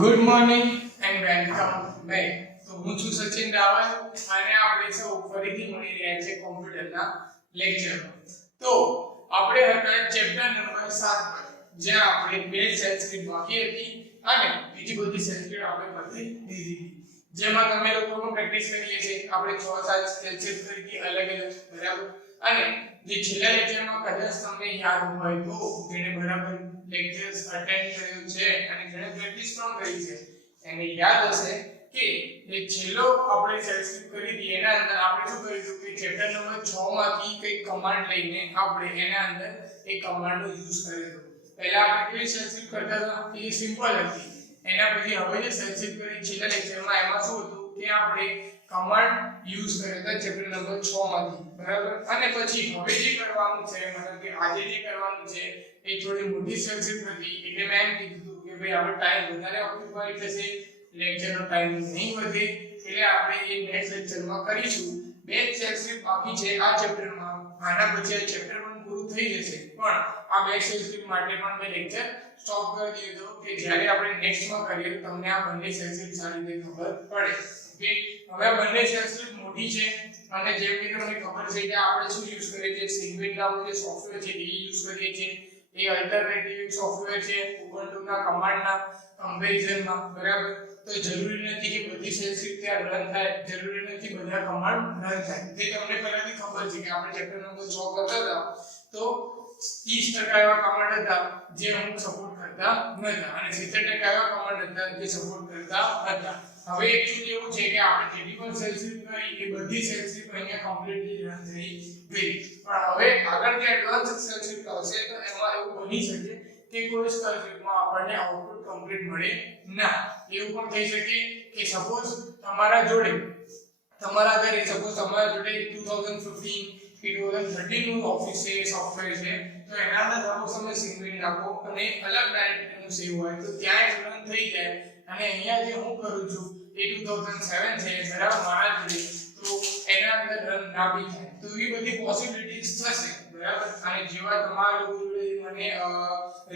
Good morning and welcome back. તો હું છું સચિન રાવલ અને આપણે સૌ ફરીથી મળી રહ્યા છે કોમ્પ્યુટરના લેક્ચરમાં. તો આપણે હતા ચેપ્ટર નંબર 7 પર, જ્યાં આપણે બે સેલ્સક્રિપ્ટ બાકી હતી અને બીજી બધી સેલ્સક્રિપ્ટ આપણે પતી દીધી હતી. જેમાં તમે લોકોનું પ્રેક્ટિસ કરીએ છીએ. આપણે 6-7 સેલ્સક્રિપ્ટ કરી હતી અલગ અલગ, બરાબર. અને જે છેલ્લા લેક્ચરમાં કદાચ તમને યાદ હોય તો જેને બરાબર લેક્ચર્સ અટેન્ડ કર્યું છે અને જેને પ્રેક્ટિસ પણ કરી છે એને યાદ હશે કે જે છેલ્લો આપણે સેલ્સક્રિપ્ટ કરી હતી એના અંદર આપણે શું કર્યું કે ચેપ્ટર નંબર 6 માંથી કઈ કમાન્ડ લઈને આપણે એના અંદર એ કમાન્ડનો યુઝ કર્યો. પહેલા આપણે કેવી સેલ્સક્રિપ્ટ કરતા હતા એ સિમ્પલ હતી. એના પછી હવે જે સેલ્સક્રિપ્ટ કરી છેલ્લા લેક્ચરમાં એમાં શું હતું કે આપણે કમાન્ડ યુઝ કર્યો હતા ચેપ્ટર નંબર 6 માંથી, બરાબર. અને પછી હવે જે કરવાનું છે, મતલબ કે આજે જે કરવાનું છે એ થોડી મોટી સેલ્સક્રિપ્ટ હતી. એટલે મેં એમ કીધું કે ભાઈ આપણે ટાઈમ વધારે ઓક્યુપાઈ થશે, લેક્ચરનો ટાઈમ નહીં વધે, એટલે આપણે એ નેક્સ્ટ લેક્ચરમાં કરીશું. બે સેલ્સક્રિપ્ટ બાકી છે આ ચેપ્ટરમાં. આના પછી આ ચેપ્ટર પણ પૂરું થઈ જશે, પણ આ બે સેલ્સક્રિપ્ટ માટે પણ મેં લેક્ચર સ્ટોપ કરી દીધો કે જ્યારે આપણે નેક્સ્ટમાં કરીએ તો તમને આ બંને સેલ્સક્રિપ્ટ સારી રીતે ખબર પડે. ઓકે, હવે આ બંને સેલ્સક્રિપ્ટ મોટી છે અને જેમ કે તમને ખબર છે કે આપણે શું યુઝ કરીએ છીએ, સિગ્વિન નામનું જે સોફ્ટવેર છે એ યુઝ કરીએ છીએ. એ અલ્ટરનેટિવ સોફ્ટવેર છે ઉબુન્ટુ ના કમાન્ડના કમ્પેરિઝનમાં, બરાબર. તો જરૂરી નથી કે બધી સેલ્સક્રિપ્ટ ત્યાં રન થાય, જરૂરી નથી બધા કમાન્ડ રન થાય. તે તમને પહેલાથી ખબર છે કે આપણે ચેપ્ટર નંબર 6 કરતા હતા તો 30% એવા કમાન્ડ હતા જે અમુક સપોર્ટ કરતા નહોતા અને 70% એવા કમાન્ડ હતા જે સપોર્ટ કરતા હતા. હવે એકચ્યુઅલી એવું છે કે આપણે જેટલી પણ સેલ્સક્રિપ્ટ કરી એ બધી સેલ્સક્રિપ્ટ અહીંયા કમ્પ્લીટલી રન થઈ ગઈ. પણ હવે આગળ જે એડવાન્સ સેલ્સક્રિપ્ટ આવશે તો એમાં એવું બની શકે કે કોઈ સેલ્સક્રિપ્ટમાં આપણને આઉટપુટ કમ્પ્લીટ મળે ના. એવું પણ થઈ શકે કે સપોઝ તમારા ઘરે સપોઝ તમારા જોડે 2015 કે 2013 નું ઓફિસ છે, સોફ્ટવેર છે, તો એના અંદર સપોઝ તમે સિગ્વિન નાખો અને અલગ ડાયરેક્ટરીનું સેવ હોય તો ત્યાં જ રન થઈ જાય. અને અહીંયા જે હું કરું છું એ 2007 છે, બરાબર, મારા જોડે, તો એના અંદર રન ના બી થાય. તો એ બધી પોસિબિલિટીઝ થશે, બરાબર. અને જેવા તમારા લોકો જોડે મને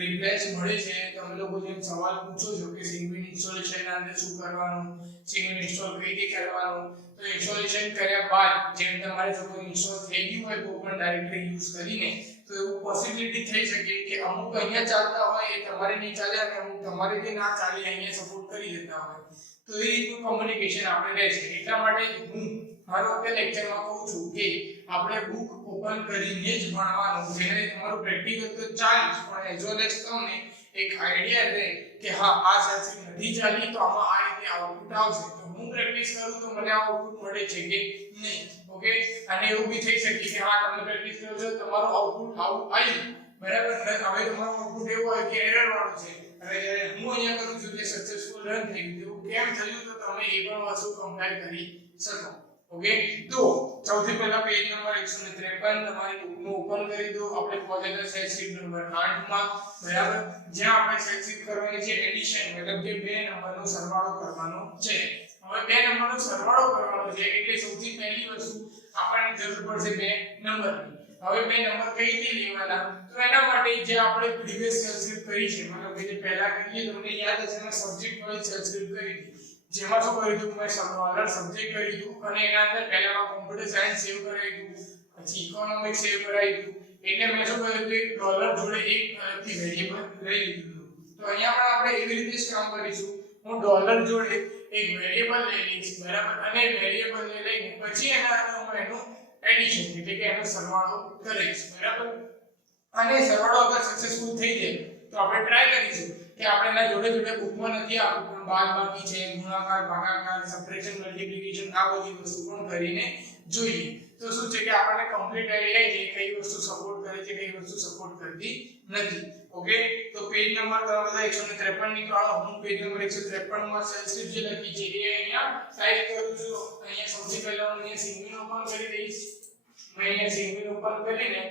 રિપ્લાયસ મળે છે, તમે લોકો જેમ સવાલ પૂછો છો કે સિગ્વિન ઇન્સ્ટોલેશન ના અંદર શું કરવાનું, સિગ્વિન ઇન્સ્ટોલ કઈ રીતે કરવાનું, તો ઇન્સ્ટોલેશન કર્યા બાદ જેમ તમારે જો કોઈ ઇન્સ્ટોલ થઈ ગયું હોય કોઈ પણ ડાયરેક્ટરી યુઝ કરીને, તો એવું પોસિબિલિટી થઈ શકે કે અમુક અહીંયા ચાલતા હોય એ તમારે નહીં ચાલે અને અમુક તમારે જે ના ચાલે અહીંયા સપોર્ટ કરી દેતા હોય. તો એ રીતનું કોમ્યુનિકેશન આપણે રહેશે. એટલા માટે હું મારો અત્યારે લેક્ચરમાં કહું છું કે આપણે બુક ઓપન કરીને જ ભણવાનું, જેને તમારું પ્રેક્ટિકલ તો ચાલે પણ એઝ વેલ એઝ તમને એક આઈડિયા રહે કે હા આ સેલ્સક્રિપ્ટ નથી ચાલી તો આમાં આ રીતે આઉટપુટ આવશે. તો હું પ્રેક્ટિસ કરું તો મને આઉટપુટ મળે છે કે નહીં. ઓકે, અને એવું બી થઈ શકે કે હા તમે પ્રેક્ટિસ કરો છો તમારું આઉટપુટ આવું આવ્યું, બરાબર. હવે તમારું આઉટપુટ એવું હોય કે એરર વાળું છે. હવે જ્યારે હું અહીંયા કરું છું કે સક્સેસફુલ રન થઈ ગયું, કેમ થયું તો તમે એ પણ વસ્તુ કમ્પેર કરી શકો. ઓકે, તો સૌથી પહેલા પેજ નંબર 153 તમારી બુકનું ઓપન કરી દો. આપણે પહોંચેલા સેલ્સક્રિપ્ટ નંબર 8 માં, બરાબર, જ્યાં આપણે સેલ્સક્રિપ્ટ કરવાની છે એડિશન, મતલબ કે બે નંબરનો સરવાળો કરવાનો છે. હવે બે નંબરનો સરવાળો કરવાનો છે એટલે સૌથી પહેલી વસ્તુ આપણને જરૂર પડશે બે નંબરની. હવે બે નંબર કઈ રીતે લેવાના, તો એના માટે જે આપણે પ્રીવિયસ સેલ્સક્રિપ્ટ કરી છે, મતલબ કે જે પહેલા કરીએ તમને યાદ હશે ને સબ્જેક્ટ વાઇઝ સેલ્સક્રિપ્ટ કરી હતી. જેમાં શું કર્યું હતું, મેં ડોલર સબ્જેક્ટ કર્યું હતું અને એના અંદર પહેલામાં કોમ્પ્યુટર સાયન્સ સેવ કરાવ્યું હતું, પછી ઇકોનોમિક્સ સેવ કરાવ્યું હતું. એટલે મેં શું કર્યું હતું, એક ડોલર જોડે એક અલગથી વેરીએબલ લઈ લીધું. તો અહીંયા પણ આપણે એવી રીતે જ કામ કરીશું. હું ડોલર જોડે એક વેરીએબલ લઈ લઈશ, બરાબર, અને વેરીએબલ લઈને પછી એના અંદર હું એનું એડિશન એટલે કે એનો સરવાળો કરીશ, બરાબર. અને સરવાળો અગર સક્સેસફુલ થઈ જાય તો આપણે ટ્રાય કરીશું કે આપણે એના જોડે જોડે બુકમાં નથી આપ્યું પણ બાદબાકી છે, ગુણાકાર, ભાગાકાર, સબટ્રેક્શન, મલ્ટીપ્લિકેશન આ બધી વસ્તુ પણ કરીને જોઈએ. તો શું છે કે આપણને કમ્પ્લીટ આઈડિયા છે કઈ વસ્તુ સપોર્ટ કરે છે કઈ વસ્તુ સપોર્ટ કરતી નથી. ઓકે, તો પેજ નંબર તમે બધા 153 નીકાળો. હું પેજ નંબર 153 માં સેલ્સક્રિપ્ટ જે લખી છે એ અહીંયા ટાઈપ કરું છું. અહીંયા સૌથી પહેલા હું અહીંયા સિગ્વિન ઓપન કરી દઈશ. મેં અહીંયા સિગ્વિન ઓપન કરીને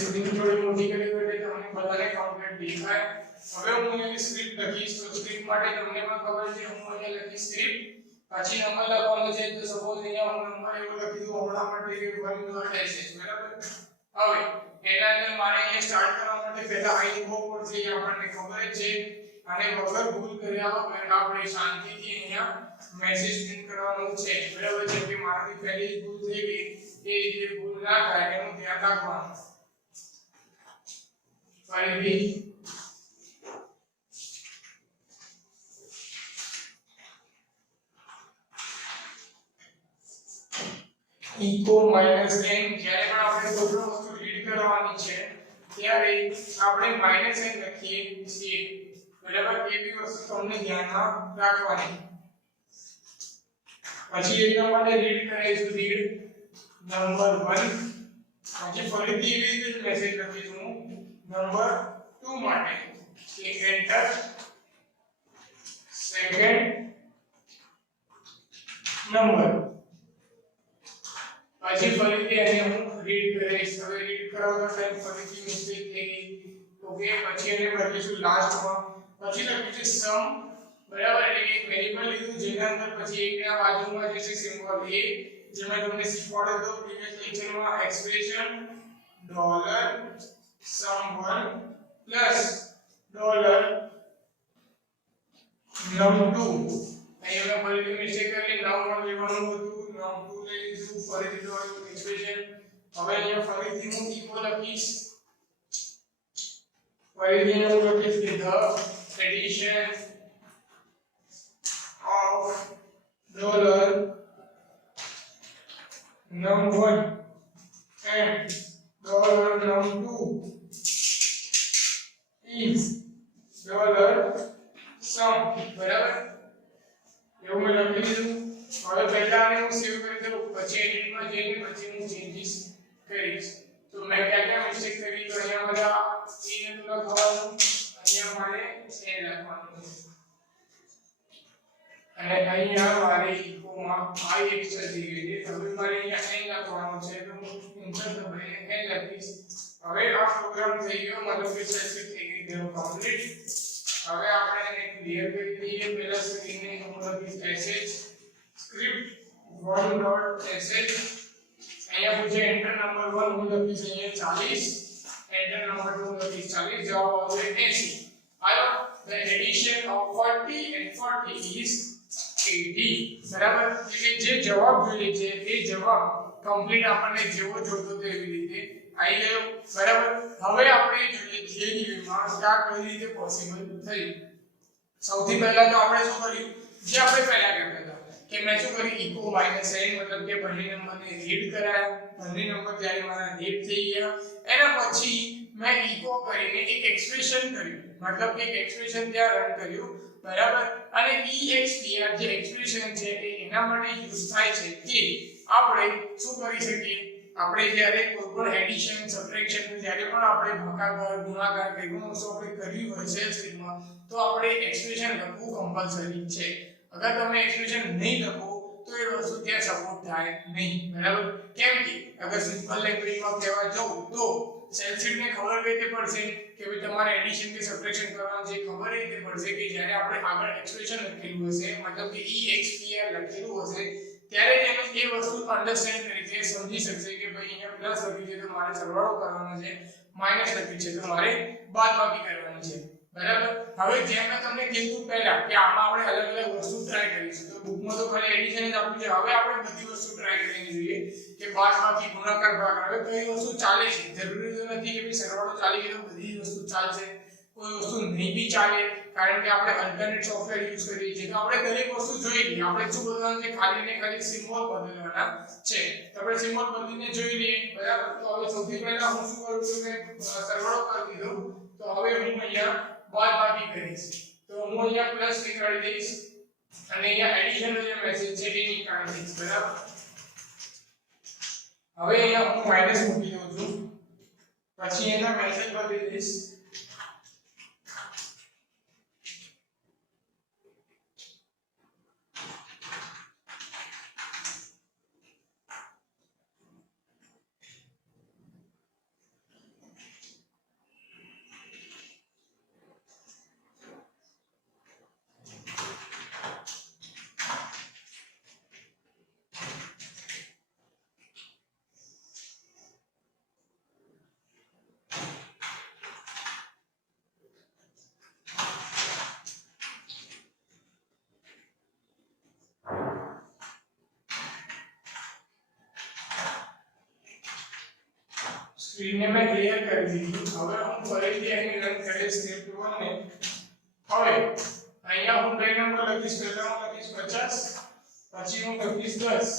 સિગ્વિન થોડી મોટી કરી એટલે તમને બધાને કમ્પ્લીટ દેખાય. હવે હું અહીં સ્ક્રિપ્ટ લખીશ તો સ્ક્રિપ્ટ માટે તમને પણ ખબર છે હું અહીં લખીશ સ્ક્રિપ્ટ પછી નંબર લખવાનો છે તો સપોઝ અહીંયા હું નંબર એવો લખી દઉં હમણાં માટે 1.sh બરાબર. હવે એના અંદર મારે અહીંયા સ્ટાર્ટ કરવા માટે પહેલા i લખવો પડશે એ આપણને ખબર જ છે અને વગર ભૂલ કર્યા વગર આપણે શાંતિથી અહીંયા મેસેજ પ્રિન્ટ કરવાનું છે બરાબર. જેમ કે મારાથી પહેલી જ ભૂલ થઈ ગઈ એ રીતે ભૂલ ના થાય એનું ધ્યાન રાખવાનું. ફરીથી echo minus n જ્યારે પણ આપણે કોઈ પણ વસ્તુ રીડ કરવાની છે ત્યારે આપણે માઈનસ n લખીએ છીએ બરાબર. એ બી વસ્તુ તમને ધ્યાનમાં રાખવાની. પછી એક નંબરને રીડ કરીશું રીડ નંબર 1 પછી ફરીથી એવી રીતે મેસેજ લખીશું નંબર 2 માટે કે એન્ટર સેકન્ડ નંબર પછી ફરીથી એને હું રીડ કરીશ. હવે રીડ કરવાનો ટાઈમ ફરીથી મિસ્ટેક થઈ ગઈ ઓકે. પછી એને લખીશું લાસ્ટમાં પછી લખીશું સમ બરાબર. એટલે એક વેરીએબલ લીધું જેના અંદર પછી એકના બાજુમાં જે છે સિમ્બોલ a જેમાં તમને શીખવાડ્યો હતો પ્રીવિયસ લેક્ચરમાં એક્સપ્રેશન $sum1 પ્લસ $num2. અહીંયા મેં ફરીથી મિસ્ટેક કરી num1 લેવાનું હતું num2 લઈ લીધું ફરીથી ડોલર એક્સપ્રેશન. હવે અહીંયા ફરીથી હું ઇક્વલ લખીશ ફરીથી હું લખીશ કે the addition of $num1 and $num2 is $sum બરાબર. એવું મેં લખી દીધું. હવે પહેલા આને હું સેવ કરી દઉં પછી એડિટમાં જઈને પછી હું ચેન્જીસ કરીશ. તો મેં ક્યાં મિસ્ટેક કરી તો અહીંયા બધા એ નતું લખવાનું અહીંયા મારે એ લખવાનું અને અહીંયા મારે ઇકોમાં i એક્સ્ટ્રા થઈ ગઈ છે. હવે મારે અહીંયા n લખવાનું છે તો હું એન્ટર દબાઈને n લખીશ. હવે આ પ્રોગ્રામ થઈ ગયો મતલબ કે સેટ થઈ ગઈ છે કમ્પ્લીટ. હવે આપણે એને ક્લિયર કરી દઈએ. પહેલા સ્ક્રીનને હું લખીશ sh script 1.sh અહીંયા પૂછે એન્ટર નંબર 1 હું લખીશ અહીંયા 40 એન્ટર નંબર 2 લખીશ 40 જવાબ આવશે 80. હવે the addition of 40 and 40 is 80 બરાબર. એટલે જે જવાબ જોઈએ છે એ જવાબ કમ્પ્લીટ આપણને જેવો જોતો તો એવી રીતે આવી ગયો બરાબર. હવે આપણે જોઈએ થિયરીમાં આ કઈ રીતે પોસિબલ થયું. સૌથી પહેલા તો આપણે શું કર્યું જે આપણે પહેલા કરતા હતા કે મેં શું કર્યું ઇકો માઈનસ n મતલબ કે બંને નંબરને રીડ કરાયા. બંને નંબર જ્યારે મારા રીડ થઈ ગયા એના પછી મેં ઇકો કરીને એક એક્સપ્રેશન કર્યું મતલબ કે એક એક્સપ્રેશન ત્યાં રન કર્યું બરાબર. અને expr જે એક્સપ્રેશન છે એ એના માટે યુઝ થાય છે કે આપણે શું કરી શકીએ આપણે જ્યારે કોઈ પણ એડિશન સબટ્રેક્શન જ્યારે પણ આપણે ભાગાકાર ગુણાકાર કંઈ પણ વસ્તુ આપણે કરવી હોય છે સ્ક્રીનમાં તો આપણે એક્સપ્રેશન લખવું કમ્પલસરી છે. અગર તમે એક્સપ્રેશન નહીં લખો તો એ વસ્તુ ત્યાં સપોર્ટ થાય નહીં બરાબર. કેમ કે અગર સિમ્પલ લેંગ્વેજમાં કહેવા જાઉં તો સેલ્સિટને ખબર કઈ રીતે પડશે કે ભાઈ તમારે એડિશન કે સબટ્રેક્શન કરવાનું છે ખબર રીતે પડશે કે જ્યારે આપણે આગળ એક્સપ્રેશન લખેલું હશે મતલબ કે expr લખેલું હશે ત્યારે એને એ વસ્તુ અન્ડરસ્ટેન્ડ તરીકે સમજી શકશે કે ભાઈ અહીંયા પ્લસ લખ્યું છે તો મારે સરવાળો કરવાનો છે માઈનસ લખ્યું છે તો મારે બાદબાકી કરવાની છે બરાબર. હવે જેમ મેં તમને કીધું પહેલા કે આમાં આપણે અલગ અલગ વસ્તુ ટ્રાય કરીશું તો બુકમાં તો ખાલી એડિશન જ આપ્યું છે. હવે આપણે બધી વસ્તુ ટ્રાય કરવી જોઈએ કે બાદબાકી ગુણાકાર ભાગાકાર હવે કઈ વસ્તુ ચાલે છે. જરૂરી તો નથી કે ભાઈ સરવાળો ચાલી ગયો તો બધી વસ્તુ ચાલશે. કોઈ વસ્તુ નહીં બી ચાલે કારણ કે આપણે અલ્ટરનેટ સોફ્ટવેર યુઝ કરીએ છીએ તો આપણે દરેક વસ્તુ જોઈ લઈએ. આપણે શું બદલવાનું છે ખાલી ને ખાલી સિમ્બોલ બદલવાના છે તો આપણે સિમ્બોલ બદલીને જોઈ લઈએ બરાબર. તો હવે સૌથી પહેલા હું શું કરું છું કે સરવાળો કરી દીધો તો હવે હું અહીંયા બાદબાકી કરીશ તો હું અહીંયા પ્લસ નીકાળી દઈશ અને અહીંયા એડિશન નો જે મેસેજ છે એ નીકાળી દઈશ બરાબર. હવે અહીંયા હું માઈનસ મૂકી દઉં છું પછી એના મેસેજ બદલી દઈશ સ્ક્રીનને મેં ક્લિયર કરી દીધી. હવે હું ફરીથી એની રન કરીશ સ્ટેપ 1 ને. હવે અહીંયા હું બે નંબર લખીશ. પહેલા હું લખીશ 50, પછી હું લખીશ 10,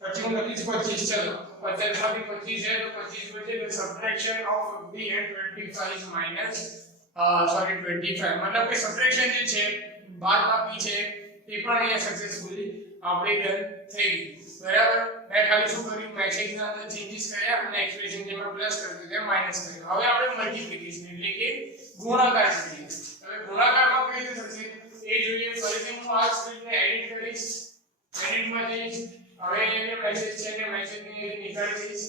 પછી હું લખીશ 25. ચલો 50 માંથી 25 છે તો 25 બચે તો સબટ્રેક્શન ઓફ 50 and 25 માઈનસ 25 મતલબ કે સબટ્રેક્શન જે છે બાદબાકી છે એ પણ અહીંયા સક્સેસફુલી આપણી ડન થઈ ગઈ. બરાબર. મેં ખાલી શું કર્યું મેટ્રિક્સના અંદર ચેન્જીસ કર્યા અને એક્સપ્રેશન જેમાં પ્લસ કર્યું તે માઈનસ કર્યું. હવે આપણે મલ્ટીપ્લિકેશન એટલે કે ગુણાકાર કરીએ. હવે ગુણાકારમાં કઈ રીતે થશે એ જોઈએ. ફરીથી હું આ સ્ક્રીનને એડિટ કરીશ. એડિટમાં જઈશ. હવે અહીંયા મેસેજ છે ને મેસેજને નીકાળી દઈશ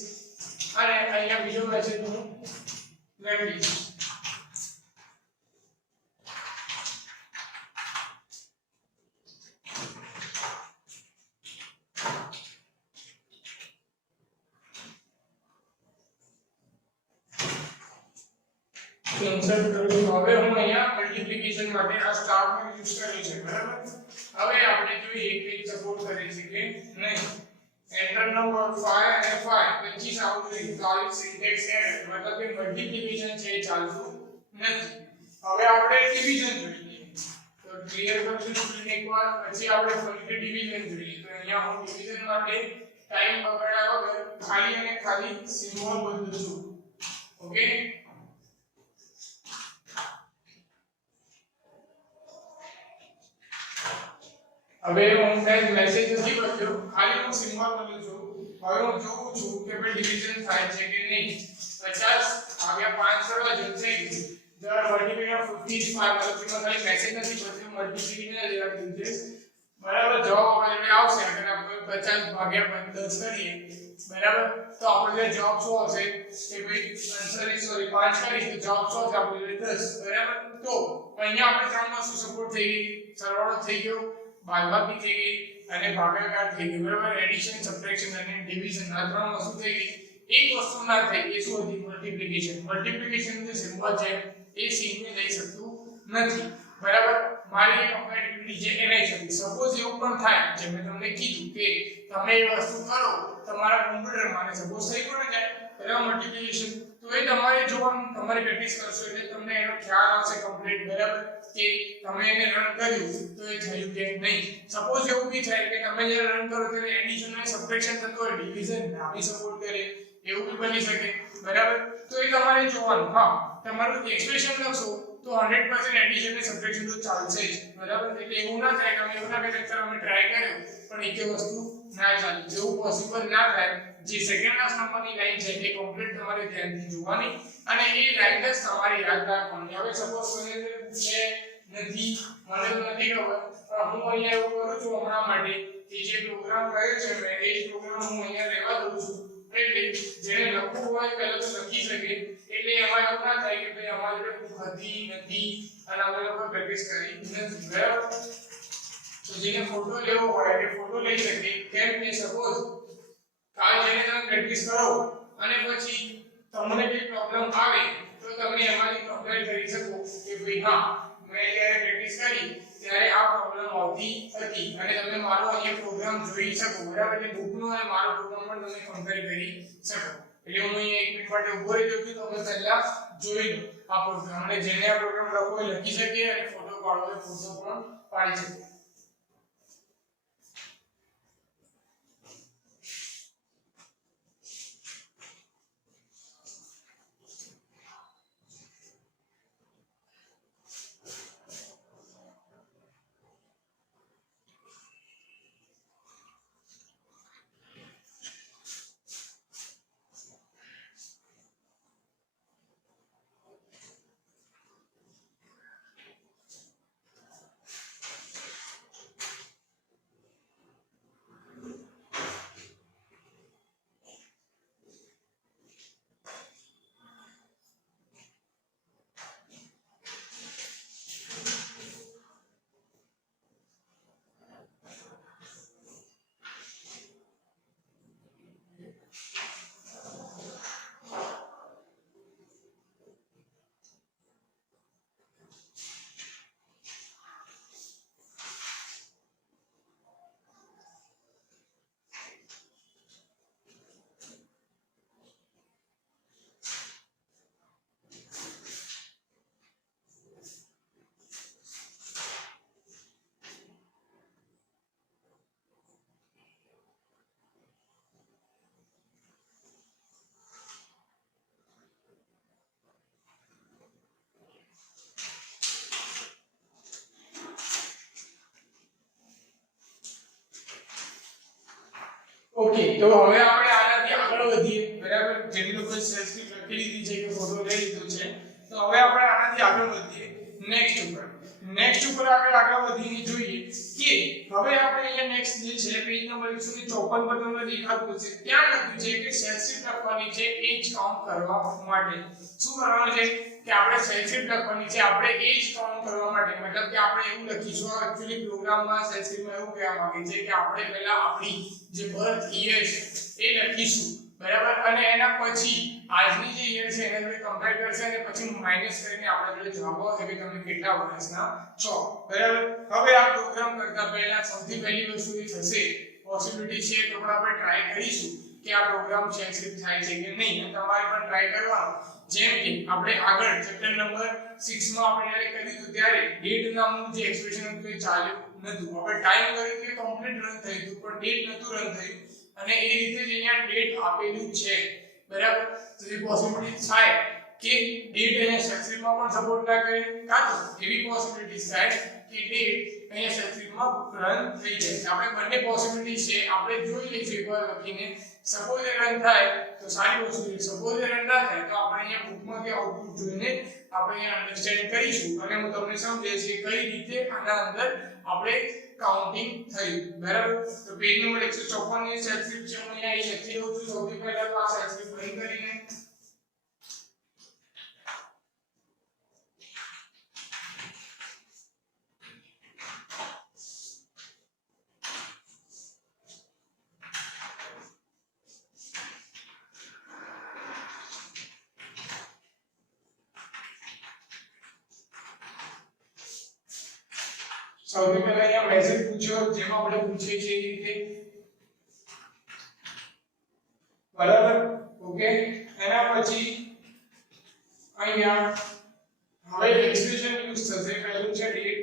અને અહીંયા બીજો મેસેજ હું લખીશ. ઇન્સર્ટ કરું છું. હવે હું અહીંયા મલ્ટીપ્લિકેશન માટે આ સ્ટારનો યુઝ કર્યો છે. બરાબર. હવે આપણે જોઈએ કે સપોર્ટ કરે છે કે નહીં. એન્ટર નંબર 5 અને 5 25 આઉટ થઈ ગયું. સિન્ટેક્સ એરર મતલબ કે મલ્ટીપ્લિકેશન છે એ ચાલતું નથી. હવે આપણે ડિવિઝન જોઈએ. તો ક્લિયર કરશું સ્ક્રીન એકવાર. પછી આપણે ફરીથી ડિવિઝન જોઈએ. તો અહીંયા હું ડિવિઝન માટે ટાઈમ બગાડ્યા વગર ખાલી અને ખાલી સિમ્બોલ બદલું છું. ઓકે. હવે હું કઈ મેસેજ નથી બદલ્યો, ખાલી હું સિમ્બોલ બદલું છું. હવે હું જોઉં છું કે ભાઈ ડિવિઝન થાય છે કે નહીં. 50 ભાગ્યા 5 કરવા જશે. ધ મલ્ટીપ્લિકેશન ઓફ 50 is 5 મતલબ કે ખાલી મેસેજ નથી બદલ્યો, મલ્ટીપ્લિકેશન જ લખી દીધું છે. બરાબર. જવાબ આપણે આવશે અગર આપણે 50 ભાગ્યા 10 કરીએ. બરાબર. તો આપણે જવાબ શું આવશે કે ભાઈ આન્સર ઇઝ સોરી 5 કરીએ તો જવાબ શું આવશે આપણે 10. બરાબર. તો અહીંયા આપણે ત્રણ વસ્તુ સપોર્ટ થઈ ગઈ. સરવાળો થઈ ગયો, બાદબાકી થઈ ગઈ અને ભાગાકાર થઈ ગયો. બરાબર. એડિશન, સબટ્રેક્શન અને ડિવિઝન આ ત્રણ વસ્તુ થઈ ગઈ. એક વસ્તુ ના થઈ એ શું હતી મલ્ટીપ્લિકેશન. મલ્ટીપ્લિકેશન જે સિમ્બોલ છે એ સીને લઈ શકતું નથી. બરાબર. મારી કમ્પેરેટિવલી જે એનઆઈ છે. સપોઝ એવું પણ થાય જે મેં તમને કીધું કે તમે એ વસ્તુ કરો તમારા કોમ્પ્યુટરમાં અને સપોઝ થઈ પણ જાય બરાબર મલ્ટીપ્લિકેશન તો એ તમારે જોવાનું, તમારે પ્રેક્ટિસ કરશો એટલે તમને એનો ખ્યાલ આવશે કમ્પ્લીટ. બરાબર. કે તમે એને રન કર્યું તો એ થયું કે નહીં. સપોઝ એવું બી થાય કે તમે જ્યારે રન કરો ત્યારે એડિશન અને સબટ્રેક્શન થતું હોય, ડિવિઝન ના બી સપોર્ટ કરે એવું બી બની શકે. બરાબર. તો એ તમારે જોવાનું. હા, તમારું એક્સપ્રેશન લખશો તો 100% એડિશન અને સબટ્રેક્શન તો ચાલશે જ. બરાબર. એટલે એવું ના થાય કે અમે એવું ના કહીએ કે અમે ટ્રાય કર્યો પણ એક વસ્તુ ના ચાલે. જેવું પોસિબલ ના થાય. જે સેકન્ડ ક્લાસ નંબરની લાઈન છે એ કમ્પ્લીટ તમારે ધ્યાનથી જોવાની અને એ લાઈન જ તમારે યાદ રાખવાની. હવે સપોઝ કોઈને પૂછે નથી, મને તો નથી ખબર, પણ હું અહીંયા એવું કરું છું હમણાં માટે કે જે પ્રોગ્રામ કર્યો છે મેં એ જ પ્રોગ્રામ હું અહીંયા રહેવા દઉં છું. એટલે જેને લખવું હોય પહેલા તો લખી શકે. એટલે એમાં એવું ના થાય કે ભાઈ અમારી જોડે બુક હતી નથી અને અમે લોકો પ્રેક્ટિસ કરી નથી. બરાબર. તો જેને ફોટો લેવો હોય એ ફોટો લઈ શકે. કેમ કે સપોઝ કાલ જઈને તમે પ્રેક્ટિસ કરો અને પછી તમને કોઈ પ્રોબ્લેમ આવે તો તમે એમાંથી કમ્પેર કરી શકો કે ભાઈ હા મેં જ્યારે પ્રેક્ટિસ કરી ત્યારે આ પ્રોબ્લેમ આવતી હતી અને તમે મારો અહીંયા પ્રોગ્રામ જોઈ શકો. બરાબર. એટલે બુકનો અને મારો પ્રોગ્રામ પણ તમે કમ્પેર કરી શકો. એટલે હું અહીંયા એક મિનિટ માટે ઊભો રહી જાઉં છું. તમે પહેલા જોઈ લો આ પ્રોગ્રામ અને જેને આ પ્રોગ્રામ લખવો હોય લખી શકે અને ફોટો પાડવો હોય ફોટો પણ પાડી શકે. ઓકે, તો હવે આપણે આનાથી આગળ વધીએ, બરાબર. જેની લોકો સેલ સ્ક્રિપ્ટ લખી લીધી છે કે ફોટો લઈ લીધો છે, તો હવે આપણે આનાથી આગળ વધીએ નેક્સ્ટ ઉપર આગળ વધીને જોઈએ કે હવે આપણે અહીંયા નેક્સ્ટ જે છે પેજ નંબર 154 પર તમને દેખાતું હશે, ત્યાં લખ્યું છે કે સેલ સ્ક્રિપ્ટ લખવાની છે એજ કાઉન્ટ કરવા માટે. શું કરવાનું છે કે આપણે સેલ સ્ક્રિપ્ટ લખવાની છે, આપણે એજ કાઉન્ટ કરવા માટે, મતલબ કે આપણે એવું લખીશું. એક્ચ્યુઅલી પ્રોગ્રામમાં સેલ સ્ક્રિપ્ટમાં એવું કહેવા માંગે છે કે આપણે પહેલા આપણી જે બર્થ યર છે એ લખીશું, બરાબર, અને એના પછી આજની જે યર છે એને આપણે કમ્પેર કરશે અને પછી માઈનસ કરીને આપણે જોડે જવાબ આવશે કે તમે કેટલા વર્ષના છો, બરાબર. હવે આ પ્રોગ્રામ કરતા પહેલા સૌથી પહેલી વસ્તુ એ થશે, પોસિબિલિટી છે તો આપણે ટ્રાય કરીશું કે આ પ્રોગ્રામ સેલ સ્ક્રિપ્ટ થાય છે કે નહીં. તમારે પણ ટ્રાય કરવાનો. જેમ કે આપણે આગળ ચેપ્ટર નંબર 6 માં આપણે જ્યારે કર્યું હતું ત્યારે ડેટ નામનું જે એક્સપ્રેશન હતું એ ચાલ્યું નતું. આપણે ટાઈમ કર્યું કે કમ્પ્લીટ રન થઈ ગયું પણ ડેટ નતું રન થયું, અને એ રીતે જ અહીંયા ડેટ આપેલું છે, બરાબર. તો એ પોસિબિલિટી થાય કે ડેટ અહીંયા સેલ સ્ક્રિપ્ટમાં પણ સપોર્ટ ના કરે, કાં તો એવી પોસિબિલિટી થાય કે ડેટ અહીંયા સેલ સ્ક્રિપ્ટમાં રન થઈ જાય. આપણે બંને પોસિબિલિટી છે, આપણે જોઈ લઈશું એકવાર લખીને. સપોઝ એ રન થાય તો સારી વસ્તુ છે, સપોઝ એ રન ના થાય તો આપણે અહીંયા બુકમાંથી આઉટપુટ જોઈને આપણે અહીંયા અન્ડરસ્ટેન્ડ કરીશું અને હું તમને સમજાવીશ કે કઈ રીતે આના અંદર આપણે કાઉન્ટિંગ થયું, બરાબર. તો પેજ નંબર 154 ની સેલ સ્ક્રિપ્ટ છે, હું અહીંયા લખી દઉં છું. સૌથી પહેલા તો આ સેલ સ્ક્રિપ્ટ બંધ કરીને સૌથી પહેલા અહીંયા મેસેજ પૂછ્યો, જેમાં આપણે પૂછીએ છીએ એ રીતે, બરાબર. ઓકે, એના પછી અહીંયા હવે એક્સપ્રેશન યુઝ થશે. પહેલું છે ડેટ,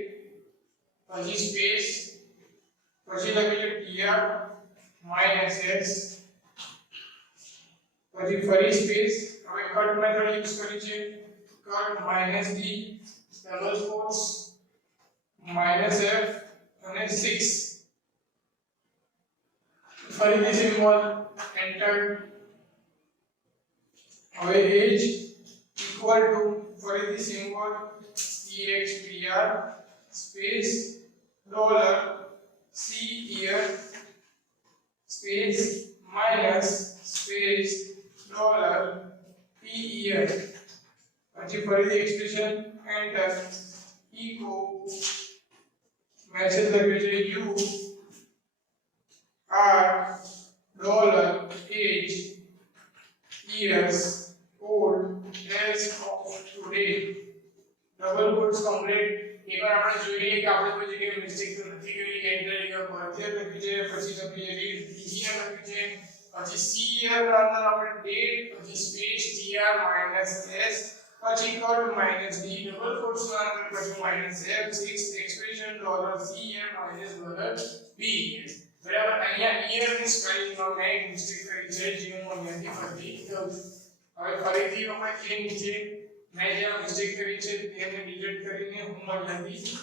પછી સ્પેસ, પછી લખીએ tr માઈનસ s, પછી ફરી સ્પેસ. હવે કટ મેથડ યુઝ કરી છે, cut minus d double quotes minus f અને 6, ફરીથી સિમ્બોલ એન્ટર. હવે એજ ઇક્વલ ટુ ફરીથી symbol expr space dollar c year space minus space dollar p year, પછી ફરીથી એક્સપ્રેશન એન્ટર. ઇકો મેસેજ લખ્યો છે you are dollar age years old as of today, double quotes complete. એકવાર આપણે જોઈએ કે આપણે કોઈ જગ્યાએ મિસ્ટેક તો નથી કરી. એન્ટર યર બર્થ યર લખ્યું છે, પછી લખીએ રીડ યર લખ્યું છે, પછી સી યર ના અંદર આપણે ડેટ, પછી સ્પેસ tr માઈનસ s, પછી cut minus d double quotes ના અંદર પછી minus f 6 expression dollar c year minus dollar p year, બરાબર. અહીંયા યર ની સ્પેલિંગમાં મેં એક મિસ્ટેક કરી છે, જે હું અહીંયાથી ફરીથી દઉં છું. હવે ફરીથી આપણે કે નીચે મેં જે મિસ્ટેક કરી છે તેને ડિલીટ કરીને હું અહીંયાથી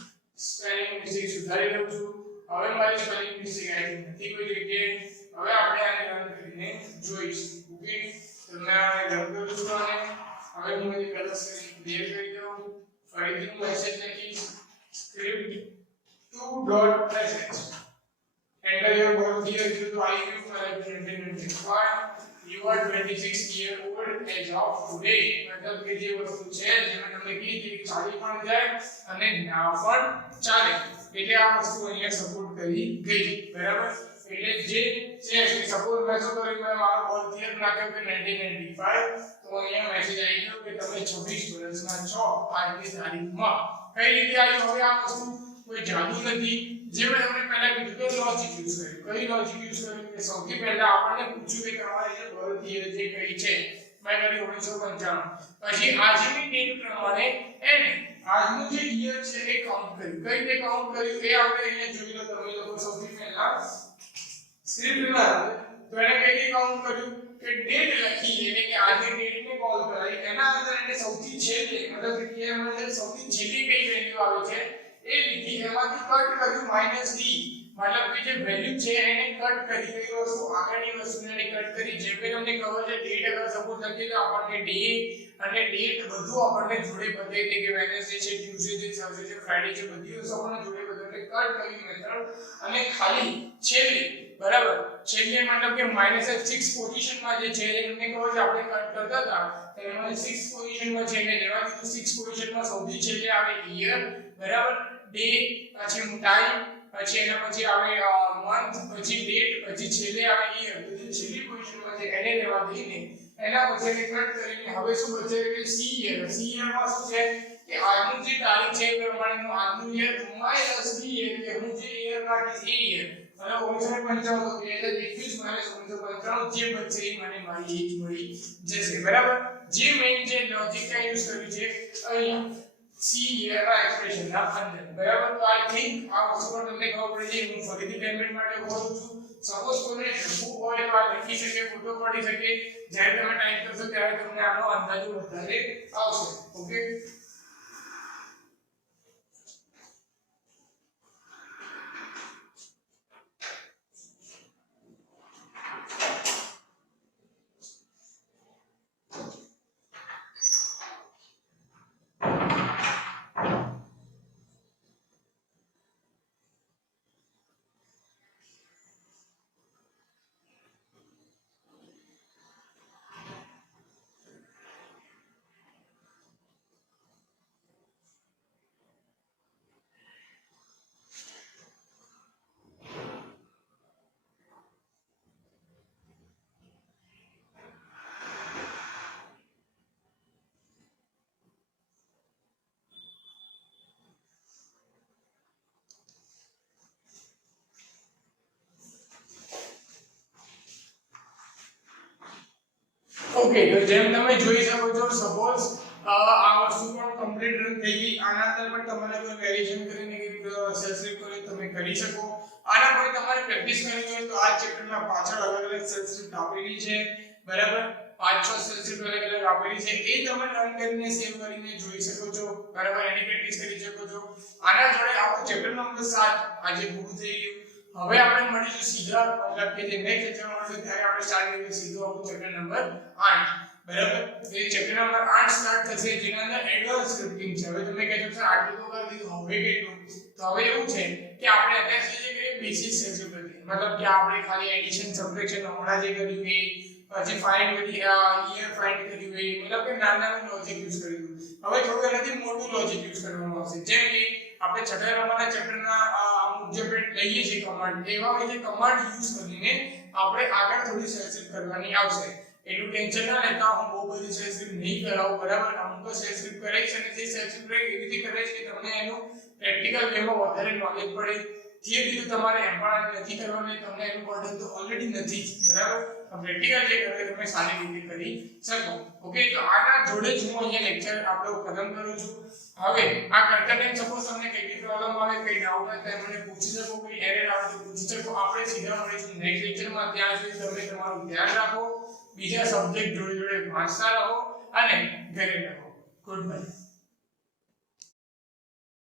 સ્પેલિંગ મિસ્ટેક સુધારી લઉં છું. હવે મારી સ્પેલિંગ મિસ્ટેક આવી નથી કોઈ જગ્યાએ. હવે આપણે આને રન કરીને જોઈશું. ઓકે, તો મેં આને રન કરું છું અને હવે હું એ પહેલા સ્ક્રીન ક્લિયર કરી દઉં. ફરીથી હું મેસેજ લખીશ script 2.sh. Enter your birth year due to IQ 1995. You are 26 year old as of today. मतलब કે જે વસ્તુ છે જેમાં તમને કીધી કે ચાલી પણ જાય અને ના પણ ચાલે, એટલે આ વસ્તુ અહીંયા સપોર્ટ કરી ગઈ, બરાબર. એટલે જે છે કે સપોઝ મેં શું કર્યું, મેં મારો બર્થ યર નાખ્યો કે 1995, તો અહીંયા મેસેજ આવી ગયો કે તમે 26 વર્ષના છો આજની તારીખમાં. કઈ રીતે આવ્યું? હવે આ વસ્તુ કોઈ જાદુ નથી. જે મેં તમને પહેલા કીધું કે લોજિક યુઝ કર્યું. કઈ લોજિક યુઝ કર્યું કે સૌથી પહેલા આપણને પૂછ્યું કે તમારે જે બર્થ યર જે કઈ છે, મેં કર્યું 1995, પછી આજની ડેટ પ્રમાણે એને આજનું જે યર છે એ કાઉન્ટ કર્યું. કઈ રીતે કાઉન્ટ કર્યું એ આપણે અહીંયા જોઈ લો તમે લોકો. સૌથી પહેલા સ્ક્રિપ્ટમાં તો એને કઈ રીતે કાઉન્ટ કર્યું કે ડેટ લખી, એટલે કે આજની ડેટને કોલ કરાઈ, એના અંદર એને સૌથી છેલ્લે મતલબ કે એમાં સૌથી છેલ્લી કઈ વેલ્યુ આવે છે એ લીધી, એમાંથી કટ કર્યું -d मतलब कि જે વેલ્યુ છે એને કટ કરી કઈ વસ્તુ આગળની વસ્તુને કટ કરી જેમ કે તમને ખબર છે ડેટ અગર સપોઝ લખીએ તો આપણને ડે અને ડેટ બધું આપણને જોડે બતાવી દે કે વેનસડે છે ટ્યુઝડે છે થર્સડે છે ફ્રાઈડે છે બધી વસ્તુ આપણને જોડે બતાવે કટ કરી મેથડ અને ખાલી છેલ્લે બરાબર છેલ્લે મતલબ કે -6 પોઝિશનમાં જે છે એ તમને ખબર છે આપણે કટ કરતા હતા તો એમાં 6 પોઝિશનમાં છે એટલે લેવા દીધું 6 પોઝિશનમાં સૌથી છેલ્લે આવે યર બરાબર ડે પછી ટાઈમ પછી એના પછી આવે મંથ પછી ડેટ પછી છેલ્લે આવે યર તો જે છેલ્લી પોઝિશનમાં છે એને લેવા દઈને એના પછી એને કટ કરીને હવે શું બચે કે સી યર માં શું છે કે આજનું જે તારીખ છે એ પ્રમાણેનું આજનું યર માઈનસ બી યર કે હું જે યર રાખીશ એ યર અને 1995 તો 2021 -1995 જે બચે એ મને મારી એજ મળી જશે બરાબર જે મેઈન જે લોજિક યુઝ કર્યું છે અહીંયા સી યર ના એક્સપ્રેશન ના અંદર બરાબર તો આઈ થિંક આ વસ્તુ પર તમને ખબર પડી જાય હું ફરીથી પેમેન્ટ માટે બોલું છું સપોઝ કોઈને લખવું હોય તો આ લખી શકે ફોટો પાડી શકે જ્યારે તમે ટાઈપ કરશો ત્યારે તમને આનો અંદાજો વધારે આવશે ઓકે ઓકે તો જેમ તમે જોઈ શકો છો સપોઝ આ વસ્તુ પણ કમ્પ્લીટ રન થઈ ગઈ આના અંદર પણ તમારે કોઈ વેરિએશન કરીને કે સેલ્સશીપ કરી તમે કરી શકો આના પર તમારે પ્રેક્ટિસ કરવી હોય તો આ ચેપ્ટરના પાછળ અલગ અલગ સેલ્સશીપ આપેલી છે બરાબર 5-6 સેલ્સશીપ અલગ અલગ આપેલી છે એ તમે રન કરીને સેવ કરીને જોઈ શકો છો બરાબર એની પ્રેક્ટિસ કરી શકો છો આના જોડે આપણો ચેપ્ટર નંબર 7 આજે પૂરું થઈ ગયું હવે આપણે મળીશું સીધા મતલબ કે જે નેક્સ્ટ લેક્ચર મળશે ત્યારે આપણે સ્ટાર્ટ કરીશું સીધો આપણો ચેપ્ટર નંબર 8 બરાબર તો એ ચેપ્ટર નંબર 8 સ્ટાર્ટ થશે જેના અંદર એડવાન્સ સ્ક્રિપ્ટિંગ છે હવે તમે કહેશો સર આટલું તો કરી દીધું હવે કેટલું તો હવે એવું છે કે આપણે અત્યાર સુધી જે કરીએ બેસિક સેલ્સશીપ હતી મતલબ કે આપણે ખાલી એડિશન સબટ્રેક્શન હમણાં જે કર્યું એ પછી ફાઇન્ડ કરી યર ફાઇન્ડ કર્યું એ મતલબ કે નાના લોજિક યુઝ કર્યું હવે થોડું એનાથી મોટું લોજિક યુઝ કરવાનું આવશે જેમ કે આપણે છઠ્ઠા નંબરના ચેપ્ટરના અમુક જે લઈએ છીએ કમાન્ડ એવા હોય જે કમાન્ડ યુઝ કરીને આપણે આગળ થોડી સેલ્સશીપ કરવાની આવશે એટલું ટેન્શન ના લેતા હું બહુ બધી સેલ્સશીપ નહીં કરાવું બરાબર અમુક તો સેલ્સશીપ કરાઈશ અને જે સેલ્સશીપ કરાઈ એવી રીતે કરાઈશ કે તમને એનું પ્રેક્ટિકલ વેમાં વધારે નોલેજ પડે થિયરી તો તમારે એમ પણ નથી કરવાનું તમને એનું બર્ડન તો ઓલરેડી નથી બરાબર પ્રેક્ટિકલ જે કરે તમે સારી રીતે કરી શકો ઓકે તો આના જોડે જ હું અહીંયા લેક્ચર આપણો ખતમ કરું છું હવે આ કરતા ટાઈમ સપોઝ તમને કઈ બી પ્રોબ્લેમ આવે કઈ ડાઉટ હોય તો મને પૂછી શકો કોઈ એરર આવે તો પૂછી શકો આપણે સીધા મળીશું નેક્સ્ટ લેક્ચરમાં ત્યાં સુધી તમે તમારું ધ્યાન રાખો બીજા સબ્જેક્ટ જોડે જોડે વાંચતા રહો અને ઘરે રહો ગુડ બાય